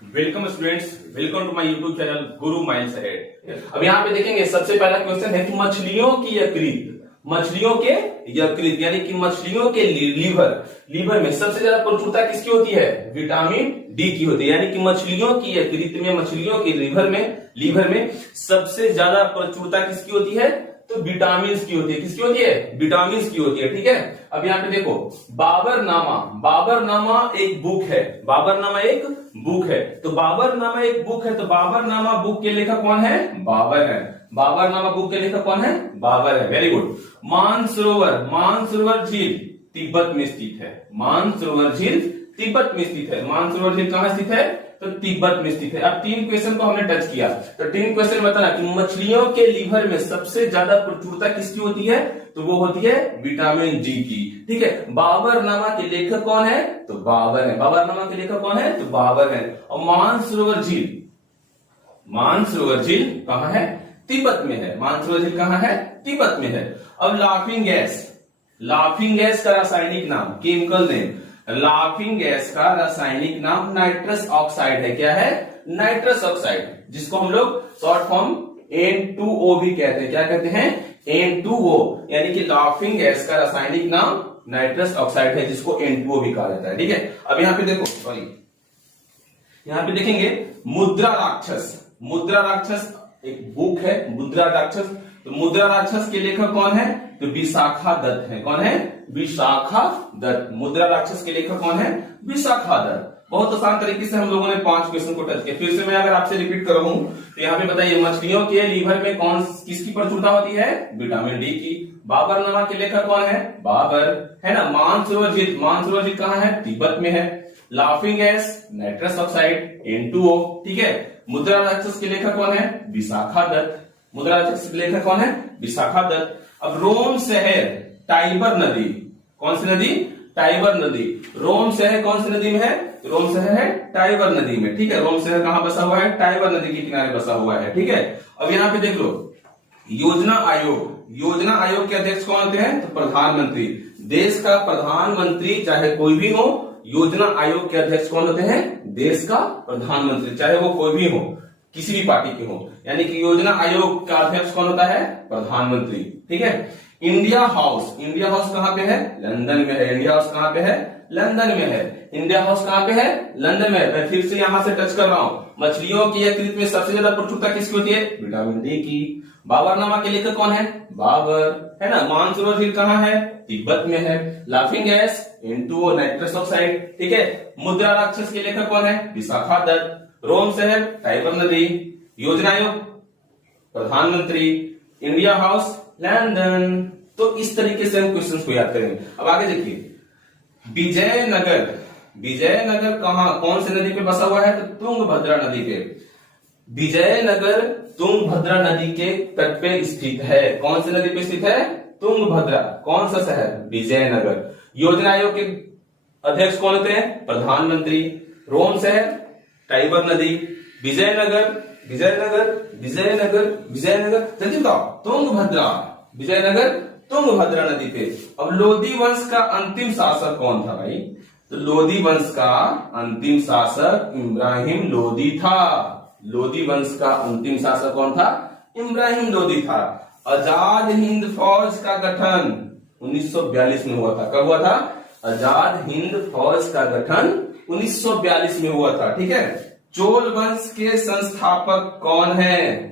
Welcome students, welcome to my YouTube channel Guru miles ahead. अब यहाँ पे देखेंगे सबसे पहला क्वेश्चन है कि मछलियों की यकृत, मछलियों के यकृत यानी कि मछलियों के लीवर में सबसे ज्यादा प्रचुरता किसकी होती है? विटामिन डी की होती है। यानी कि मछलियों की यकृत में, मछलियों के लीवर में सबसे ज्यादा प्रचुरता किसकी होती है? तो विटामिन की होती है। किसकी होती है? विटामिन की होती है। ठीक है, अब यहाँ पे देखो बाबरनामा एक बुक है। बाबरनामा एक बुक है, तो बाबरनामा एक बुक है, तो बाबरनामा बुक के लेखक कौन है? बाबर है। बाबरनामा बुक के लेखक कौन है? बाबर है। Very good. मानसरोवर झील तिब्बत में स्थित है। मानसरोवर झील तिब्बत में स्थित है। मानसरोवर झील कहां स्थित है? तो तिब्बत में स्थित है। अब 3 क्वेश्चन को हमने टच किया, तो 3 क्वेश्चन बताना कि मछलियों के लीवर में सबसे ज्यादा प्रचुरता किसकी होती है? तो वो होती है विटामिन डी की। ठीक है, बाबरनामा के लेखक कौन है? तो बाबर है। बाबरनामा के लेखक कौन है? तो बाबर है। और मानसरोवर झील कहां है? तिब्बत में है। मानसरोवर झील कहां है? तिब्बत में है। अब लाफिंग गैस का रासायनिक नाम, केमिकल नेम, लाफिंग गैस का रासायनिक नाम नाइट्रस ऑक्साइड है। क्या है? नाइट्रस ऑक्साइड, जिसको हम लोग शॉर्ट फॉर्म N2O भी कहते हैं। क्या कहते हैं? N2O, यानी कि लाफिंग गैस का रासायनिक नाम नाइट्रस ऑक्साइड है, जिसको N2O भी कहा जाता है। ठीक है, अब यहाँ पे देखो, यहाँ पे देखेंगे मुद्रा राक्षस एक बुक है, मुद्रा राक्षस। तो मुद्रा राक्षस के लेखक कौन है? तो विशाखा दत्त है। कौन है? विशाखा दत्त। मुद्रा राक्षस के लेखक कौन है? विशाखा दत्त। बहुत आसान तरीके से हम लोगों ने 5 क्वेश्चन को टच किया। फिर से मैं अगर आपसे रिपीट कर रहा हूं, तो यहाँ पे बताइए मछलियों के लीवर में किसकी प्रचुरता होती है? विटामिन डी की। बाबरनामा के लेखक कौन है? बाबर है ना। मानसरोवर झील कहाँ है? तिब्बत में है। Laughing gas nitrous oxide N2O। ठीक है, मुद्रा राक्षस के लेखक कौन है? विशाखा दत्त। मुद्रा राक्षस के लेखक कौन है? विशाखा दत्त। अब रोम शहर टाइबर नदी, कौन सी नदी? टाइबर नदी। रोम शहर कौन सी नदी में है? रोम शहर है टाइबर नदी में। ठीक है, रोम शहर कहां बसा हुआ है? टाइबर नदी के किनारे बसा हुआ है। ठीक है, अब यहाँ पे देख लो, योजना आयोग के अध्यक्ष कौन होते हैं? तो प्रधानमंत्री। देश का प्रधानमंत्री चाहे कोई भी हो, योजना आयोग के अध्यक्ष कौन होते हैं? देश का प्रधानमंत्री, चाहे वो कोई भी हो, किसी भी पार्टी के हो। यानी कि योजना आयोग का अध्यक्ष कौन होता है? प्रधानमंत्री। ठीक है, इंडिया हाउस कहां पे है? लंदन में है। इंडिया हाउस कहां पे है? लंदन में है। इंडिया हाउस कहां पे है? लंदन में है। मैं फिर से यहां से टच कर रहा हूं, मछलियों की यकृत में सबसे ज्यादा प्रचुरता किसकी होती है? विटामिन डी की। बाबरनामा के लेखक कौन है? बाबर है ना। मानसरोवर झील कहां है? तिब्बत में है। Laughing gas N2O nitrous oxide. ठीक है, मुद्रा राक्षस के लेखक कौन है? विशाखा दत्त। रोम शहर टाइबर नदी। योजना आयोग प्रधानमंत्री। India House London. तो इस तरीके से हम क्वेश्चंस को याद करेंगे। अब आगे देखिए, विजयनगर कौन सी नदी पे बसा हुआ है? तो तुंगभद्रा नदी पे। विजयनगर तुंगभद्रा नदी के तट पे स्थित है। कौन सी नदी पे स्थित है? तुंगभद्रा। कौन सा शहर? विजयनगर। योजना आयोग के अध्यक्ष कौन होते हैं? प्रधानमंत्री। रोम शहर टाइबर नदी। विजयनगर जल्दी बताओ। तुंगभद्रा, विजयनगर तुंगभद्रा नदी पे। अब लोधी वंश का अंतिम शासक कौन था भाई? तो लोधी वंश का अंतिम शासक इब्राहिम लोधी था। लोधी वंश का अंतिम शासक कौन था? इब्राहिम लोधी था। आजाद हिंद फौज का गठन 1942 में हुआ था। कब हुआ था? आजाद हिंद फौज का गठन 1942 में हुआ था। ठीक है, चोल वंश के संस्थापक कौन है?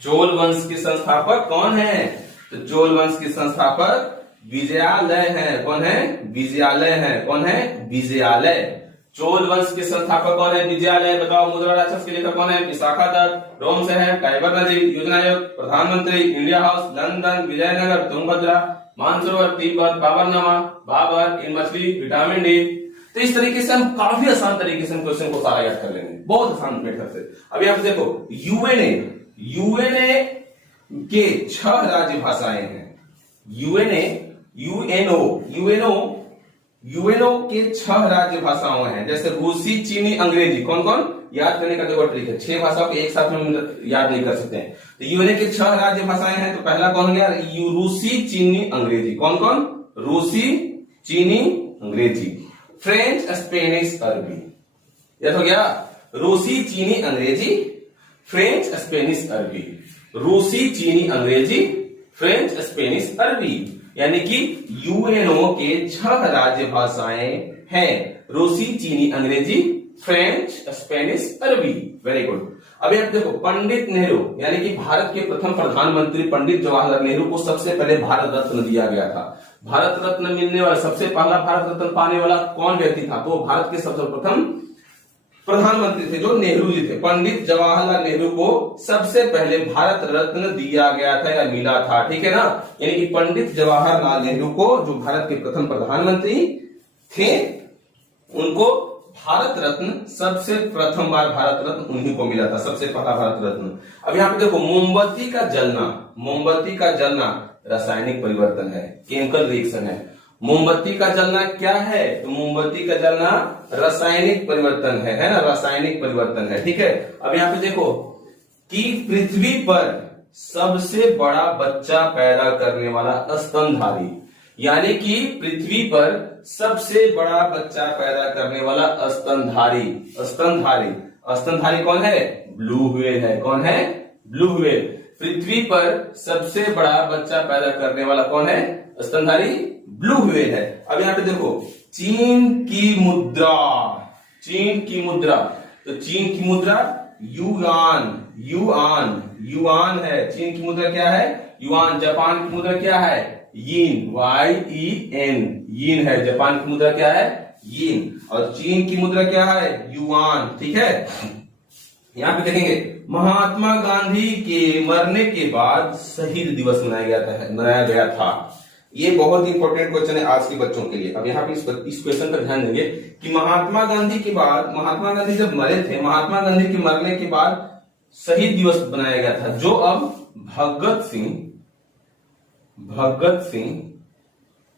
चोल वंश के संस्थापक कौन है? तो चोल वंश के संस्थापक विजयालय है। कौन है? विजयालय है। कौन है? विजयालय। चोल वंश के संस्थापक कौन है? विजयालय। बताओ, मुद्रा राक्षस के लेखक कौन है? विशाखा दत्त। रोम शहर टाइबर नदी। योजना आयोग प्रधानमंत्री। India House London. Vijayanagar Tungabhadra. Mansarovar Tibet. Baburnama Babur. इन मछली विटामिन डी। तो इस तरीके से हम काफी आसान तरीके से क्वेश्चन को सारा याद कर लेंगे, बहुत आसान मेथड से। अब यहाँ पे देखो, यूएनए के 6 राज्य भाषाएं हैं। यूएनओ के 6 राज्य भाषाओं हैं, जैसे रूसी, चीनी, अंग्रेजी। कौन कौन? याद करने का देखो ट्रिक है, 6 भाषाओं को एक साथ में याद नहीं कर सकते हैं। तो यूएनए के 6 राज्य भाषाएं हैं। तो पहला कौन गया? रूसी, चीनी, अंग्रेजी। कौन कौन? रूसी, चीनी, अंग्रेजी। फ्रेंच, स्पेनिश, अरबी। यह हो गया। रूसी, चीनी, अंग्रेजी, फ्रेंच, स्पेनिश, अरबी। रूसी, चीनी, अंग्रेजी, फ्रेंच, स्पेनिश, अरबी, यानी कि यूएनओ के 6 राज्य भाषाएं हैं, रूसी, चीनी, अंग्रेजी, फ्रेंच, स्पेनिश, अरबी। Very good. अभी आप देखो, पंडित नेहरू यानी कि भारत के प्रथम प्रधानमंत्री पंडित जवाहरलाल नेहरू को सबसे पहले भारत रत्न दिया गया था। भारत रत्न मिलने वाला सबसे पहला भारत रत्न पाने वाला कौन व्यक्ति था? तो भारत के सबसे प्रथम प्रधानमंत्री थे जो नेहरू जी थे। पंडित जवाहरलाल नेहरू को सबसे पहले भारत रत्न दिया गया था या मिला था, ठीक है ना। यानी कि पंडित जवाहरलाल नेहरू को, जो भारत के प्रथम प्रधानमंत्री थे, उनको भारत रत्न सबसे प्रथम बार भारत रत्न उन्हीं को मिला था, सबसे पहला भारत रत्न। अब यहाँ पे देखो, मोमबत्ती का जलना, मोमबत्ती का जलना रासायनिक परिवर्तन है, केमिकल रिएक्शन है। मोमबत्ती का जलना क्या है? तो मोमबत्ती का जलना रासायनिक परिवर्तन है ना, रासायनिक परिवर्तन है, ठीक है। अब यहाँ पे देखो कि पृथ्वी पर सबसे बड़ा बच्चा पैदा करने वाला स्तनधारी, यानी कि पृथ्वी पर सबसे बड़ा बच्चा पैदा करने वाला स्तनधारी, स्तनधारी, स्तनधारी कौन है? ब्लू व्हेल है। कौन है? Blue whale. पृथ्वी पर सबसे बड़ा बच्चा पैदा करने वाला कौन है? स्तनधारी ब्लू व्हेल है। अब यहाँ पे देखो, चीन की मुद्रा, चीन की मुद्रा, तो चीन की मुद्रा युआन, युआन, युआन है। चीन की मुद्रा क्या है? युआन। जापान की मुद्रा क्या है? यीन, YEN, यीन है। जापान की मुद्रा क्या है? यीन। और चीन की मुद्रा क्या है? युआन, ठीक है। यहां पे देखेंगे, महात्मा गांधी के मरने के बाद शहीद दिवस मनाया गया था। ये बहुत इंपॉर्टेंट क्वेश्चन है आज के बच्चों के लिए। अब यहाँ पे इस क्वेश्चन पर ध्यान देंगे कि महात्मा गांधी के बाद, महात्मा गांधी जब मरे थे, महात्मा गांधी के मरने के बाद शहीद दिवस बनाया गया था, जो अब भगत सिंह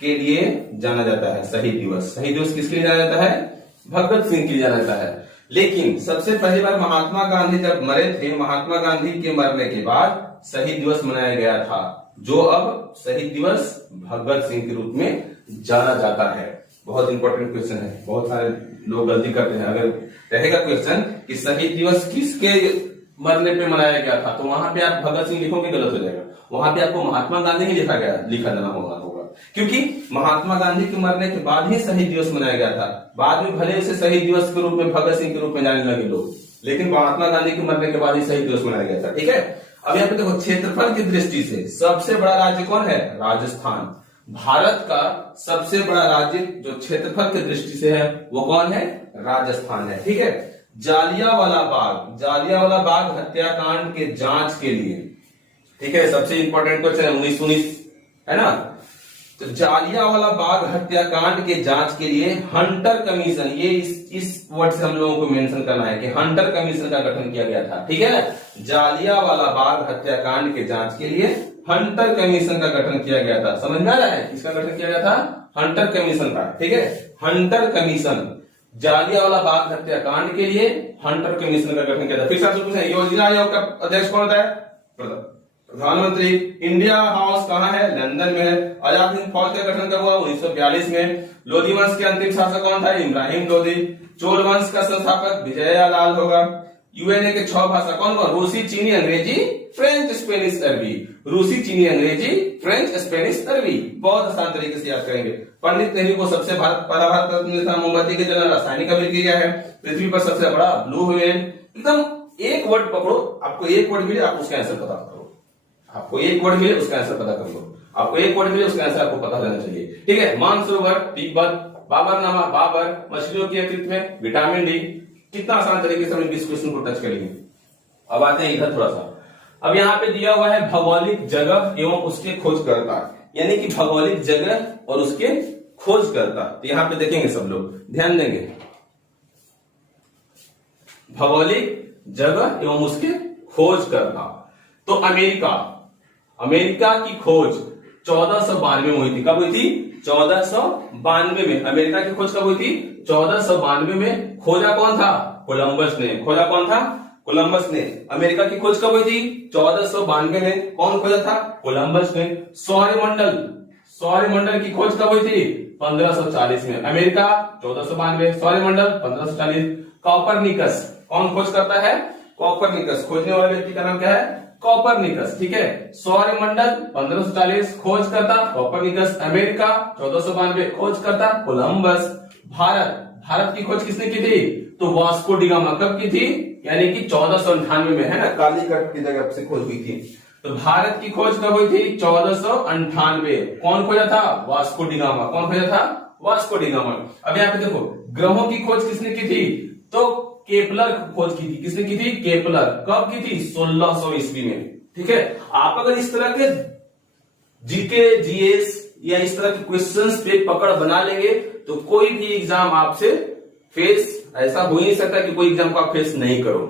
के लिए जाना जाता है। शहीद दिवस, शहीद दिवस किसके लिए जाना जाता है? भगत सिंह के लिए जाना जाता है। लेकिन सबसे पहली बार महात्मा गांधी जब मरे थे, महात्मा गांधी के मरने के बाद शहीद दिवस मनाया गया था, जो अब शहीद दिवस भगत सिंह के रूप में जाना जाता है। बहुत इंपॉर्टेंट क्वेश्चन है, बहुत सारे लोग गलती करते हैं। अगर रहेगा क्वेश्चन कि शहीद दिवस किसके मरने पे मनाया गया था, तो वहां पे आप भगत सिंह लिखोगे, गलत हो जाएगा। वहां पे आपको महात्मा गांधी ही लिखा जाना होगा, क्योंकि महात्मा गांधी के मरने के बाद ही शहीद दिवस मनाया गया था। बाद में भले उसे शहीद दिवस के रूप में, भगत सिंह के रूप में जाने लगे लोग, लेकिन महात्मा गांधी के मरने के बाद ही शहीद दिवस मनाया गया था, ठीक है। अब यहाँ पे देखो, क्षेत्रफल की दृष्टि से सबसे बड़ा राज्य कौन है? राजस्थान। भारत का सबसे बड़ा राज्य जो क्षेत्रफल की दृष्टि से है, वो कौन है? राजस्थान है, ठीक है। जालियांवाला बाग, जालियांवाला बाग हत्याकांड के जांच के लिए, ठीक है, सबसे इंपॉर्टेंट क्वेश्चन है 1919, है ना। तो जालियांवाला बाग हत्याकांड के जांच के लिए हंटर कमीशन, ये इस वर्ड से हम लोगों को मेंशन करना है कि हंटर कमीशन का गठन किया गया था, ठीक है। जालियांवाला बाग हत्याकांड के जांच के लिए हंटर कमीशन का गठन किया गया था। समझ में आ रहा है? किसका गठन किया गया था? हंटर कमीशन का, ठीक है। हंटर कमीशन, जालियांवाला बाग हत्याकांड के लिए हंटर कमीशन का गठन किया था। फिर सबसे पूछे, योजना आयोग का अध्यक्ष कौन होता है? प्रधानमंत्री। इंडिया हाउस कहाँ है? लंदन में है। आजाद हिंद फौज का गठन कब हुआ? 1942 में। लोधी वंश के अंतिम शासक कौन था? इब्राहिम लोधी। चोल वंश का संस्थापक विजयलाल होगा। यूएनए के 6 भाषा कौन कौन? रूसी, चीनी, अंग्रेजी, फ्रेंच, स्पेनिश, अरबी। रूसी, चीनी, अंग्रेजी, फ्रेंच, स्पेनिश, अरबी। बहुत आसान तरीके से याद करेंगे। पंडित नेहरू को सबसे पहला भारत रत्न मिला था। मोमबत्ती के जलन रासायनिक अभिक्रिया है। पृथ्वी पर सबसे बड़ा ब्लू व्हेल। एकदम एक वर्ड पकड़ो, आपको एक वर्ड मिले, आप उसका आंसर पता करो। आपको एक वर्ड मिले, उसका आंसर पता कर लो। आपको एक वर्ड मिले, उसका आंसर आपको पता रहना चाहिए, ठीक है। मानसरोवर, तिब्बत, बाबरनामा, बाबर, मछलियों के यकृत में विटामिन डी। कितना आसान तरीके से हम इस क्वेश्चन को टच करेंगे। अब आते हैं इधर थोड़ा सा। अब यहाँ पे दिया हुआ है भौगोलिक जगह एवं उसके खोजकर्ता, यानी कि भौगोलिक जगह और उसके खोजकर्ता। तो यहाँ पे देखेंगे, सब लोग ध्यान देंगे। भौगोलिक जगह एवं उसके खोजकर्ता, तो अमेरिका की खोज 1492 में हुई थी। कब हुई थी? 1492 में। अमेरिका की खोज कब हुई थी? 1492 में। खोजा कौन था? कोलंबस ने। खोजा कौन था? कोलंबस ने। अमेरिका की खोज कब हुई थी? 1492 में। कौन खोजा था? कोलंबस ने। सौरमंडल की खोज कब हुई थी? 1540 में। अमेरिका 1492, सौरमंडल 1540। कॉपरनिकस, कौन खोज करता है? कोपरनिकस। खोजने वाले व्यक्ति का नाम क्या है? कोपरनिकस। ठीक है, सौरमंडल 1540 खोज करता कोपरनिकस। अमेरिका 1492 खोज करता कोलंबस। भारत की खोज किसने की थी? तो वास्को डी गामा। कब की थी? यानी कि 1498 में, है ना, कालीकट की जगह से खोज हुई थी। तो भारत की खोज कब हुई थी? 1498। कौन खोजा था? Vasco D gamma. कौन खोजा था? Vasco D gamma. अब यहाँ पे देखो, ग्रहों की खोज किसने की थी? तो केपलर खोज की थी। किसने की थी? केपलर। कब की थी? 1600 ईस्वी में। ठीक है, आप अगर इस तरह के जीके जीएस या इस तरह के क्वेश्चंस पे पकड़ बना लेंगे तो कोई भी एग्जाम आपसे फेस, ऐसा हो ही नहीं सकता कि कोई एग्जाम को आप फेस नहीं करो।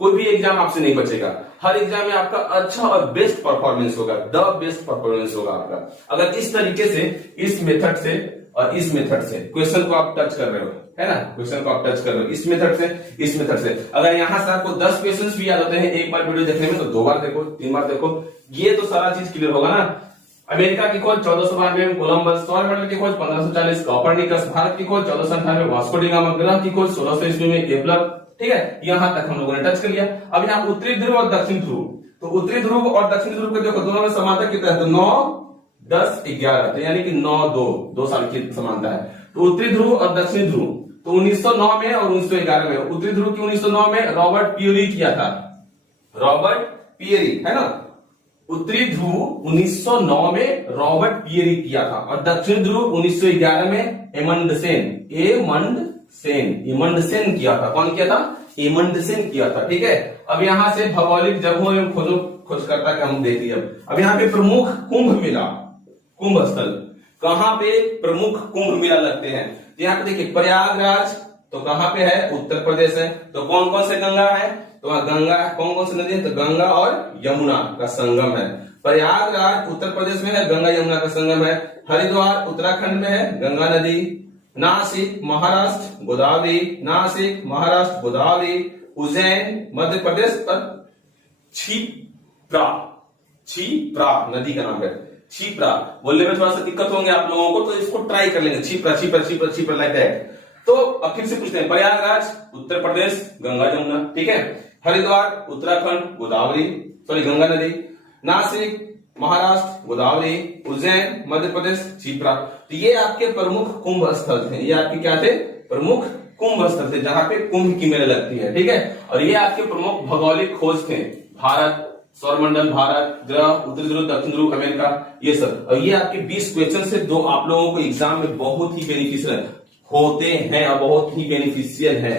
कोई भी एग्जाम आपसे नहीं बचेगा। हर एग्जाम में आपका अच्छा और बेस्ट परफॉर्मेंस होगा, द बेस्ट परफॉर्मेंस होगा आपका। अगर इस तरीके से, इस मेथड से और इस मेथड से क्वेश्चन को आप टच कर रहे हो, है ना, क्वेश्चन को आप टच कर रहे हो इस मेथड से, इस मेथड से। अगर यहां से आपको 10 क्वेश्चन भी याद होते हैं एक बार वीडियो देखने में, तो 2 बार देखो, 3 बार देखो, ये तो सारा चीज क्लियर होगा ना। अमेरिका की खोज 1492 में कोलंबस, सौरमंडल की खोज 1540 कोपरनिकस, भारत की खोज 1498 वास्को डी गामा, ग्रह की खोज 1600 ईस्वी में केपलर। ठीक है, यहां तक हम लोगों ने टच कर लिया। अब यहाँ उत्तरी ध्रुव और दक्षिण ध्रुव, तो उत्तरी ध्रुव और दक्षिण ध्रुव को देखो, दोनों में समानता कितना है? तो 9, 10, 11, तो यानी कि 9, 2 साल की समानता है। तो उत्तरी ध्रुव और दक्षिण ध्रुव तो 1909 में और 1911 में। उत्तरी ध्रुव की 1909 में रॉबर्ट पियरी किया था, रॉबर्ट पियरी, है ना। उत्तरी ध्रुव 1909 में रॉबर्ट पियरी किया था और दक्षिण ध्रुव 1911 में एमंडसेन किया था। कौन किया था? एमंडसेन किया था। ठीक है, अब यहां से भौगोलिक जगहों में खोजकर्ता का हम देख लिया। अब यहाँ पे प्रमुख कुंभ मेला, कुंभ स्थल, कहां पे प्रमुख कुंभ मेला लगते हैं? यहाँ पे देखिए, प्रयागराज तो कहां पे है? उत्तर प्रदेश है। तो कौन कौन से गंगा है? तो गंगा, कौन कौन सी नदी है? तो गंगा और यमुना का संगम है। प्रयागराज उत्तर प्रदेश में है, गंगा यमुना का संगम है। हरिद्वार उत्तराखंड में है, गंगा नदी। नासिक महाराष्ट्र, गोदावरी। नासिक महाराष्ट्र, गोदावरी। उज्जैन मध्य प्रदेश पर छिप्रा नदी का नाम है, छिप्रा। बोलने में थोड़ा सा दिक्कत होंगे आप लोगों को, तो इसको ट्राई कर लेंगे, छिप्रा लाइक दैट। तो अब फिर से पूछते हैं, प्रयागराज उत्तर प्रदेश, गंगा यमुना। ठीक है, हरिद्वार उत्तराखंड, गोदावरी, सॉरी गंगा नदी। नासिक महाराष्ट्र, गोदावरी। उज्जैन मध्य प्रदेश, छिप्रा। तो ये आपके प्रमुख कुंभ स्थल थे। ये आपके क्या थे? प्रमुख कुंभ स्थल थे, जहां पे कुंभ की मेला लगती है। ठीक है, और ये आपके प्रमुख भौगोलिक खोज थे। भारत, सौरमंडल, भारत, ग्रह, उत्तरी ध्रुव, दक्षिण ध्रुव, अमेरिका, ये सब। और ये आपके 20 क्वेश्चन से दो आप लोगों को एग्जाम में बहुत ही बेनिफिशियल होते हैं और बहुत ही बेनिफिशियल है।